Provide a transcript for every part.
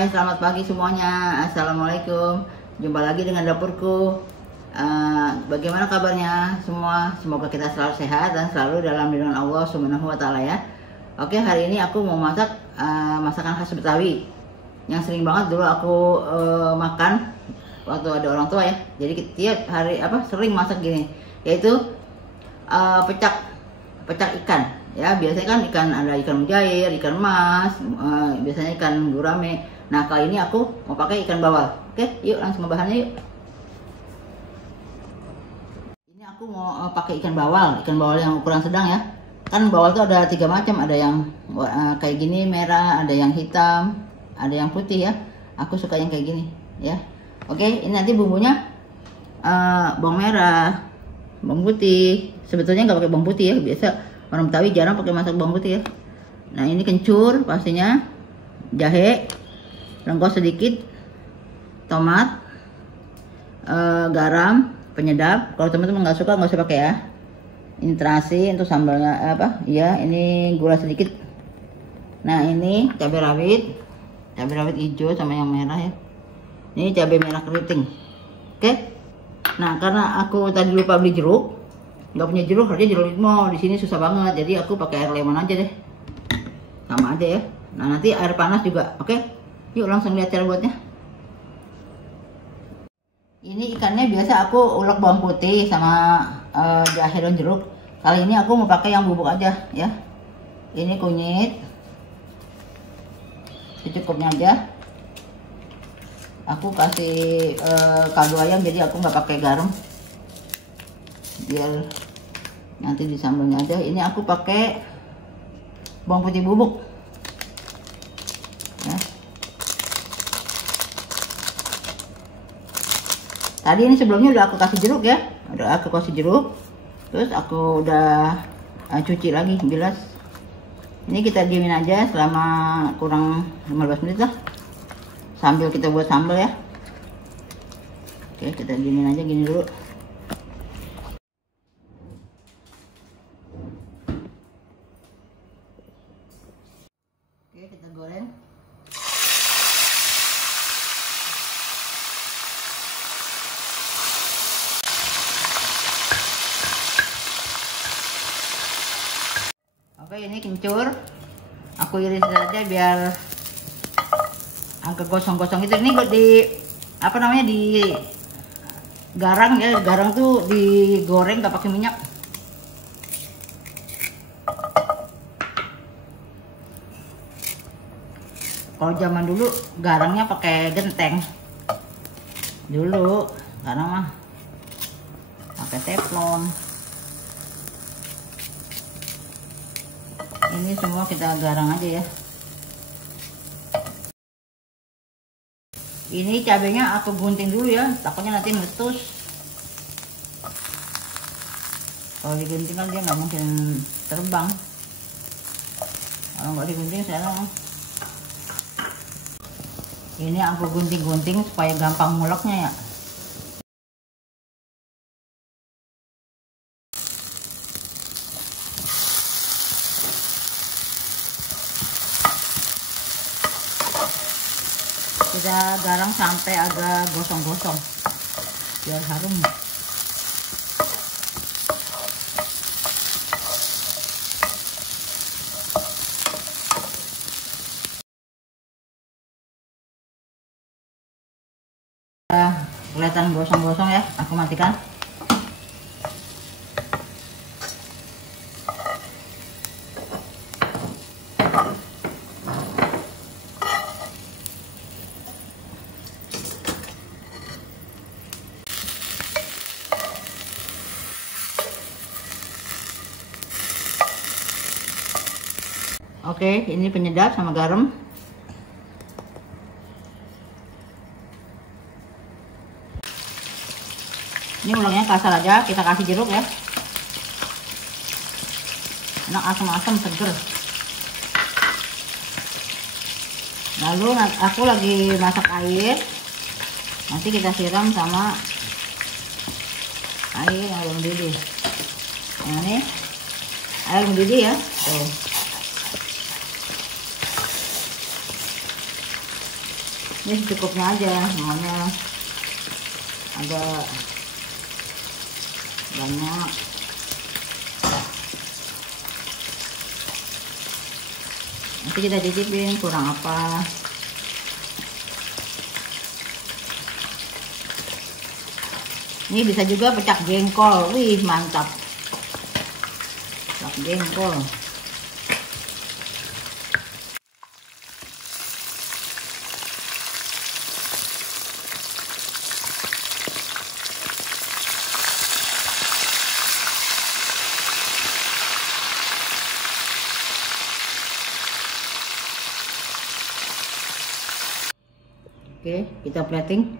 Hai, selamat pagi semuanya. Assalamualaikum. Jumpa lagi dengan dapurku. Bagaimana kabarnya semua? Semoga kita selalu sehat dan selalu dalam lindungan Allah Subhanahu wa Ta'ala ya. Oke, hari ini aku mau masak masakan khas Betawi yang sering banget dulu aku makan waktu ada orang tua ya. Jadi tiap hari sering masak gini, yaitu pecak ikan. Ya, biasanya kan ikan, ada ikan mujair, ikan mas, biasanya ikan gurame. Nah, kali ini aku mau pakai ikan bawal. Oke, yuk langsung ke bahannya yuk. Ini aku mau pakai ikan bawal yang ukuran sedang ya. Kan bawal tuh ada 3 macam, ada yang kayak gini merah, ada yang hitam, ada yang putih ya. Aku suka yang kayak gini ya. Oke, ini nanti bumbunya bawang merah, bawang putih. Sebetulnya nggak pakai bawang putih ya, biasa orang Betawi jarang pakai masak bawang putih ya. Nah, ini kencur pastinya, jahe, lengkuas sedikit, tomat, garam, penyedap. Kalau teman-teman nggak suka nggak usah pakai ya. Ini terasi untuk sambalnya ya. Ini gula sedikit. Nah, ini cabai rawit hijau sama yang merah ya. Ini cabai merah keriting. Oke. Nah, karena aku tadi lupa beli jeruk, nggak punya jeruk, harusnya jeruk limau di sini susah banget, jadi aku pakai air lemon aja deh, sama aja ya. Nah, nanti air panas juga. Oke, yuk langsung lihat cara buatnya. Ini ikannya biasa aku ulek bawang putih sama jahe dan jeruk. Kali ini aku mau pakai yang bubuk aja ya. Ini kunyit secukupnya aja. Aku kasih kaldu ayam, jadi aku nggak pakai garam, biar nanti di sambalnya aja. Ini aku pakai bawang putih bubuk ya. Tadi ini sebelumnya udah aku kasih jeruk ya, terus aku udah cuci lagi, bilas. Ini kita diemin aja selama kurang 15 menit lah, sambil kita buat sambal ya. Oke, kita diemin aja gini dulu. Kita goreng. Oke, ini kencur. Aku iris saja biar agak gosong-gosong itu. Ini di di garang ya. Garang tuh digoreng nggak pakai minyak. Kalau zaman dulu garangnya pakai genteng dulu, karena mah pakai teflon. Ini semua kita garang aja ya. Ini cabenya aku gunting dulu ya, takutnya nanti meletus. Kalau digunting kan dia nggak mungkin terbang. Kalau nggak digunting saya ini aku gunting-gunting supaya gampang nguleknya ya. Kita garang sampai agak gosong-gosong biar harum. Kelihatan gosong-gosong ya, aku matikan. Oke, ini penyedap sama garam. Ini ulangnya kasar aja, kita kasih jeruk ya. Enak, asam-asam, seger. Lalu aku lagi masak air, nanti kita siram sama air yang udah mendidih. Nah, ini air mendidih ya. Tuh. Ini secukupnya aja, namanya agak banyak. Nanti kita cicipin kurang apa. Ini bisa juga pecak jengkol. Wih, mantap. Pecak jengkol. Oke, kita plating.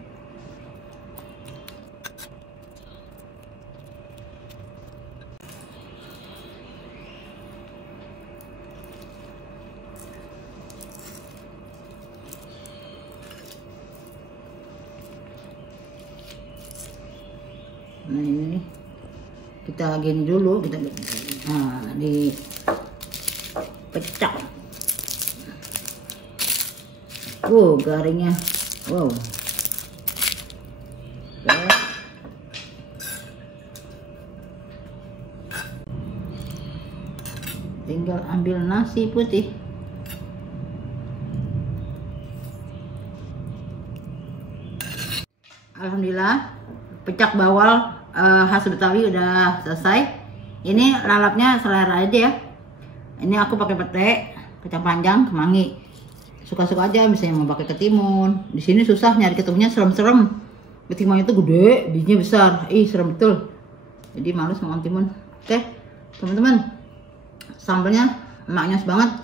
Nah ini nih, kita gini dulu, kita di pecah. Garingnya, wow. Oke. Tinggal ambil nasi putih. Alhamdulillah, pecak bawal khas Betawi udah selesai. Ini lalapnya selera aja ya. Ini aku pakai pete, kacang panjang, kemangi. Suka-suka aja, misalnya mau pakai ketimun. Di sini susah nyari ketemunya, serem-serem. Ketimun itu gede, bijinya besar. Serem betul. Jadi males mau timun. Oke, teman-teman. Sambelnya maknyos banget.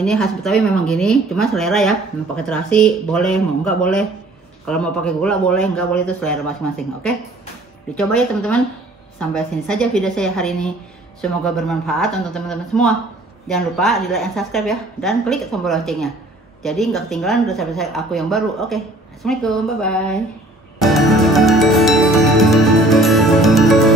Ini khas Betawi memang gini, cuma selera ya. Mau pakai terasi boleh, mau enggak boleh. Kalau mau pakai gula boleh, enggak boleh, itu selera masing-masing. Oke, dicoba ya teman-teman. Sampai sini saja video saya hari ini. Semoga bermanfaat untuk teman-teman semua. Jangan lupa di like dan subscribe ya, dan klik tombol loncengnya. Jadi nggak ketinggalan resep-resep aku yang baru. Oke, assalamualaikum, bye bye.